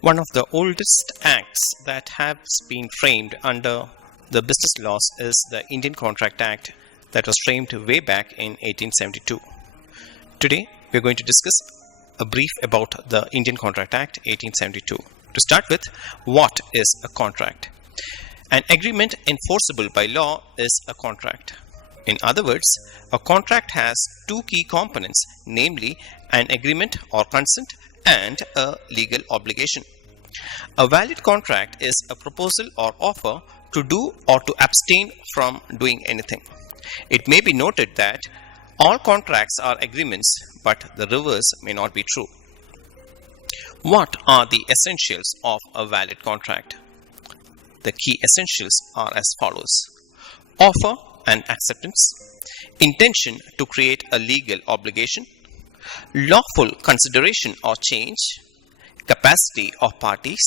One of the oldest acts that has been framed under the business laws is the Indian Contract Act that was framed way back in 1872. Today, we are going to discuss a brief about the Indian Contract Act 1872. To start with, what is a contract? An agreement enforceable by law is a contract. In other words, a contract has two key components, namely an agreement or consent and a legal obligation. A valid contract is a proposal or offer to do or to abstain from doing anything. It may be noted that all contracts are agreements, but the reverse may not be true. What are the essentials of a valid contract? The key essentials are as follows: offer and acceptance, intention to create a legal obligation, lawful consideration or change, capacity of parties,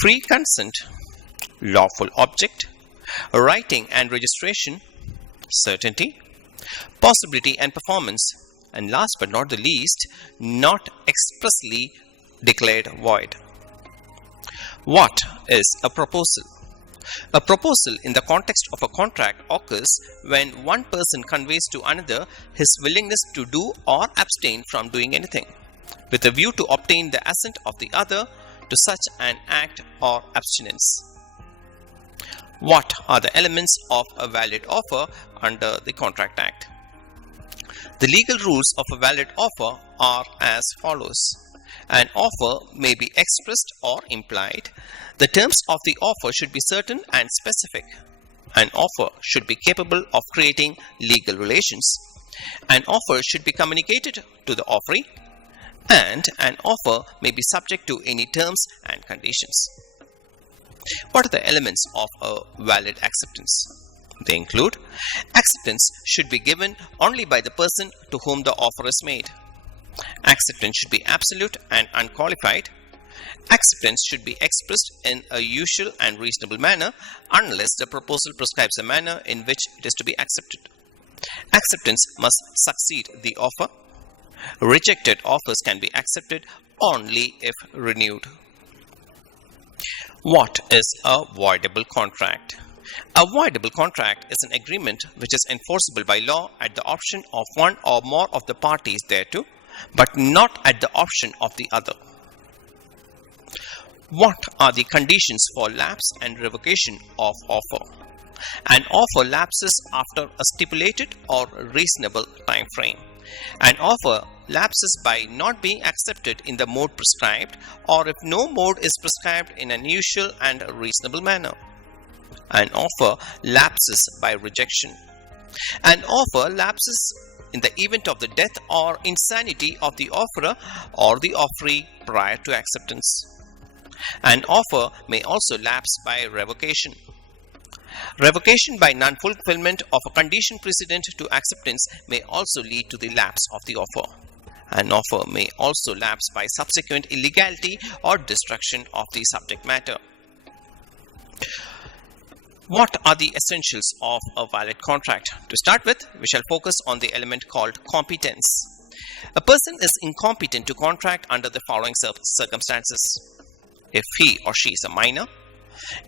free consent, lawful object, writing and registration, certainty, possibility and performance, and last but not the least, not expressly declared void. What is a proposal? A proposal in the context of a contract occurs when one person conveys to another his willingness to do or abstain from doing anything, with a view to obtain the assent of the other to such an act or abstinence. What are the elements of a valid offer under the Contract Act? The legal rules of a valid offer are as follows. An offer may be expressed or implied. The terms of the offer should be certain and specific. An offer should be capable of creating legal relations. An offer should be communicated to the offeree, and an offer may be subject to any terms and conditions. What are the elements of a valid acceptance? They include: acceptance should be given only by the person to whom the offer is made. Acceptance should be absolute and unqualified. Acceptance should be expressed in a usual and reasonable manner unless the proposal prescribes a manner in which it is to be accepted. Acceptance must succeed the offer. Rejected offers can be accepted only if renewed. What is a voidable contract? A voidable contract is an agreement which is enforceable by law at the option of one or more of the parties thereto, but not at the option of the other. What are the conditions for lapse and revocation of offer? An offer lapses after a stipulated or reasonable time frame. An offer lapses by not being accepted in the mode prescribed, or if no mode is prescribed in an usual and reasonable manner. An offer lapses by rejection. An offer lapses in the event of the death or insanity of the offerer or the offeree prior to acceptance. An offer may also lapse by revocation. Revocation by non-fulfillment of a condition precedent to acceptance may also lead to the lapse of the offer. An offer may also lapse by subsequent illegality or destruction of the subject matter. What are the essentials of a valid contract? To start with, we shall focus on the element called competence. A person is incompetent to contract under the following circumstances: if he or she is a minor,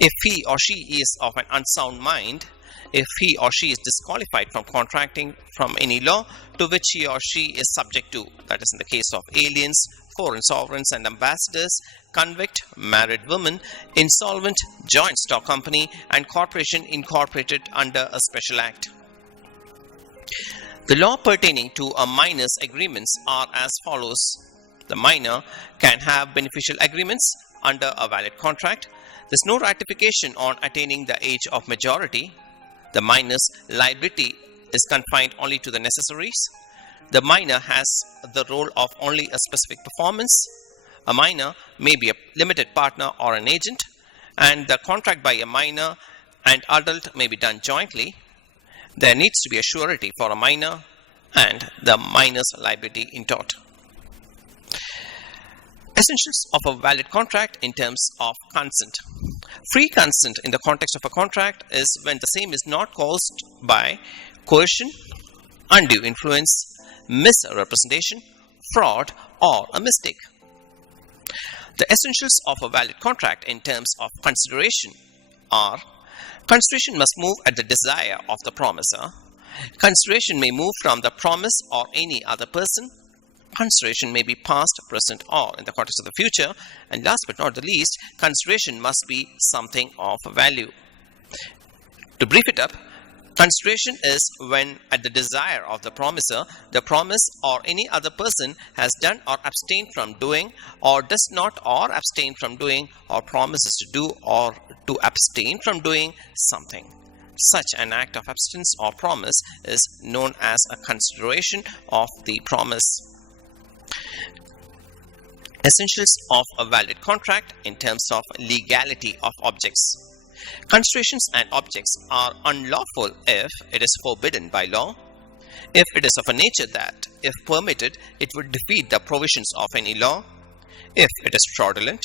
if he or she is of an unsound mind, if he or she is disqualified from contracting from any law to which he or she is subject to, that is in the case of aliens, foreign sovereigns and ambassadors, convict, married women, insolvent, joint stock company, and corporation incorporated under a special act. The law pertaining to a minor's agreements are as follows. The minor can have beneficial agreements under a valid contract. There is no ratification on attaining the age of majority. The minor's liability is confined only to the necessaries. The minor has the role of only a specific performance. A minor may be a limited partner or an agent, and the contract by a minor and adult may be done jointly. There needs to be a surety for a minor and the minor's liability in tort. Essentials of a valid contract in terms of consent. Free consent in the context of a contract is when the same is not caused by coercion, undue influence, misrepresentation, fraud, or a mistake. The essentials of a valid contract in terms of consideration are: consideration must move at the desire of the promiser. Consideration may move from the promise or any other person. Consideration may be past, present, or in the context of the future. And last but not the least, consideration must be something of value. To brief it up, consideration is when, at the desire of the promiser, the promise or any other person has done or abstained from doing, or does not or abstain from doing, or promises to do or to abstain from doing something. Such an act of abstinence or promise is known as a consideration of the promise. Essentials of a valid contract in terms of legality of objects. Considerations and objects are unlawful if it is forbidden by law, if it is of a nature that, if permitted, it would defeat the provisions of any law, if it is fraudulent,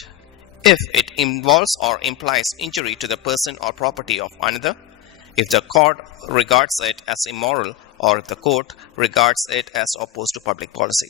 if it involves or implies injury to the person or property of another, if the court regards it as immoral, or if the court regards it as opposed to public policy.